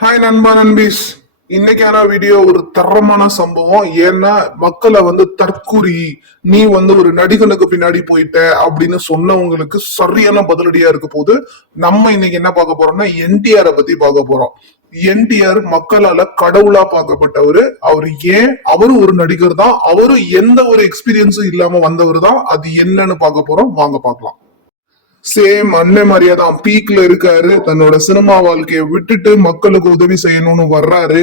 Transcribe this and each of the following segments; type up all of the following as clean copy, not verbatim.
Hi நண்பா நண்பீஸ். இன்னைக்கான video ஒரு தரமான சம்பவம். ஏன்னா மக்களை தற்குறி, நீ ஒரு நடிகனுக்கு பின்னாடி போயிட்ட அப்படின்னு சொன்னவங்களுக்கு சரியான பதிலடியா இருக்க போது. நம்ம இன்னைக்கு என்ன பார்க்க போறோம்னா என்டிஆரை பத்தி பார்க்க போறோம். என்டிஆர் மக்களால கடவுளா பார்க்கப்பட்டவரு. அவரு ஏன் அவரு ஒரு நடிகர் தான், அவரு எந்த ஒரு எக்ஸ்பீரியன்ஸும் இல்லாம வந்தவர் தான். அது என்னன்னு பார்க்க போறோம், வாங்க பார்க்கலாம். சேம் அண்ணன் மாதிரியே தான் பீக்ல இருக்காரு. தன்னோட சினிமா வாழ்க்கையை விட்டுட்டு மக்களுக்கு உதவி செய்யணும்னு வர்றாரு.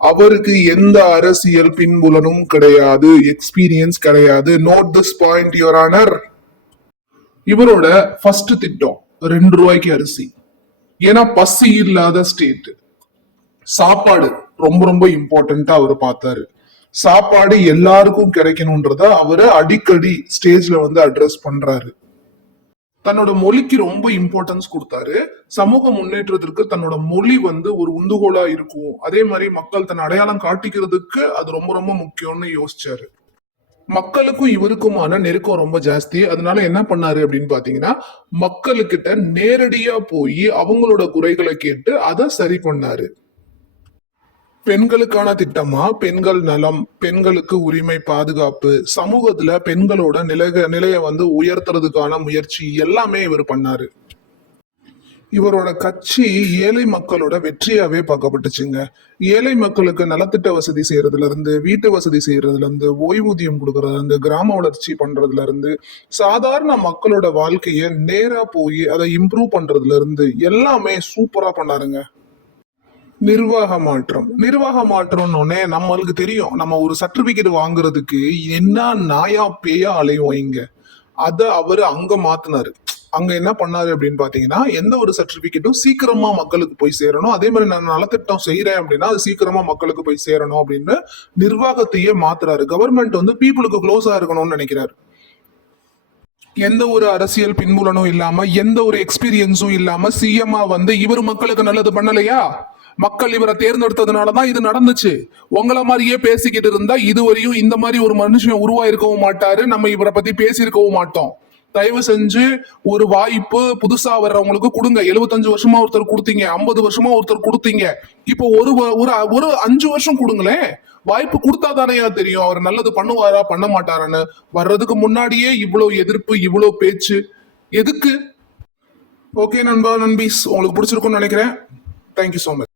அவருக்கு எந்த அரசியல் பின்புலனும் கிடையாது, எக்ஸ்பீரியன்ஸ் கிடையாது. Note this point your honour. இவரோட ஃபர்ஸ்ட் திட்டம் 2 ரூபாய்க்கு அரிசி. ஏன்னா பசி இல்லாத ஸ்டேட், சாப்பாடு ரொம்ப ரொம்ப இம்பார்ட்டன்டா அவர் பார்த்தாரு. சாப்பாடு எல்லாருக்கும் கிடைக்கணும்ன்றத அவரு அடிக்கடி ஸ்டேஜ்ல அட்ரஸ் பண்றாரு. தன்னோட மொழிக்கு ரொம்ப இம்பார்ட்டன்ஸ் கொடுத்தாரு. சமூக முன்னேற்றத்திற்கு தன்னோட மொழி ஒரு உந்துகோலா இருக்கும். அதே மாதிரி மக்கள் தன் அடையாளம் காட்டிக்கிறதுக்கு அது ரொம்ப ரொம்ப முக்கியம்னு யோசிச்சாரு. மக்களுக்கும் இவருக்குமான நெருக்கம் ரொம்ப ஜாஸ்தி. அதனால என்ன பண்ணாரு அப்படின்னு பாத்தீங்கன்னா, மக்களுக்கிட்ட நேரடியா போய் அவங்களோட குறைகளை கேட்டு அதை சரி பண்ணாரு. பெண்களுக்கான திட்டமா பெண்கள் நலம், பெண்களுக்கு உரிமை, பாதுகாப்பு, சமூகத்துல பெண்களோட நிலைய உயர்த்துறதுக்கான முயற்சி எல்லாமே இவர் பண்ணாரு. இவரோட கட்சி ஏழை மக்களோட வெற்றியாவே பார்க்கப்பட்டுச்சுங்க. ஏழை மக்களுக்கு நலத்திட்ட வசதி செய்யறதுல இருந்து, வீட்டு வசதி செய்யறதுல இருந்து, ஓய்வூதியம் கொடுக்கறதுல இருந்து, கிராம வளர்ச்சி பண்றதுல இருந்து, சாதாரண மக்களோட வாழ்க்கைய நேரா போய் அதை இம்ப்ரூவ் பண்றதுல இருந்து எல்லாமே சூப்பரா பண்ணாருங்க. நிர்வாக மாற்றம்னு நம்மளுக்கு தெரியும். நம்ம ஒரு சர்டிபிகேட் வாங்குறதுக்கு என்ன நாயா பேயா அலையும் இங்க. அத அவரு அங்க மாத்தினாரு. அங்க என்ன பண்ணாரு அப்படின்னு பாத்தீங்கன்னா, எந்த ஒரு சர்டிபிகேட்டும் சீக்கிரமா மக்களுக்கு போய் சேரணும். அதே மாதிரி நான் நலத்திட்டம் செய்யறேன் அப்படின்னா அது சீக்கிரமா மக்களுக்கு போய் சேரணும் அப்படின்னு நிர்வாகத்தையே மாத்துறாரு. கவர்மெண்ட் பீப்புளுக்கு க்ளோஸா இருக்கணும்னு நினைக்கிறாரு. எந்த ஒரு அரசியல் பின்புலனும் இல்லாம, எந்த ஒரு எக்ஸ்பீரியன்ஸும் இல்லாம சிஎம்மா இவர் மக்களுக்கு நல்லது பண்ணலையா? மக்கள் இவரை தேர்ந்தெடுத்ததுனாலதான் இது நடந்துச்சு. உங்களை மாதிரியே பேசிக்கிட்டு இருந்தா இதுவரையும் இந்த மாதிரி ஒரு மனுஷன் உருவாயிருக்கவும் மாட்டாரு. நம்ம இவரை பத்தி பேசியிருக்கவும் மாட்டோம். தயவு செஞ்சு ஒரு வாய்ப்பு புதுசா வர்றவங்களுக்கு கொடுங்க. 75 வருஷமா ஒருத்தர் கொடுத்தீங்க, 50 வருஷமா ஒருத்தர் கொடுத்தீங்க. இப்போ ஒரு 5 வருஷம் கொடுங்களேன். வாய்ப்பு கொடுத்தாதானையா தெரியும் அவர் நல்லது பண்ணுவாரா பண்ண மாட்டாரான்னு. வர்றதுக்கு முன்னாடியே இவ்வளவு எதிர்ப்பு, இவ்வளவு பேச்சு எதுக்கு? ஓகே நண்பா நண்பீஸ், உங்களுக்கு பிடிச்சிருக்கும்னு நினைக்கிறேன். Thank you so much.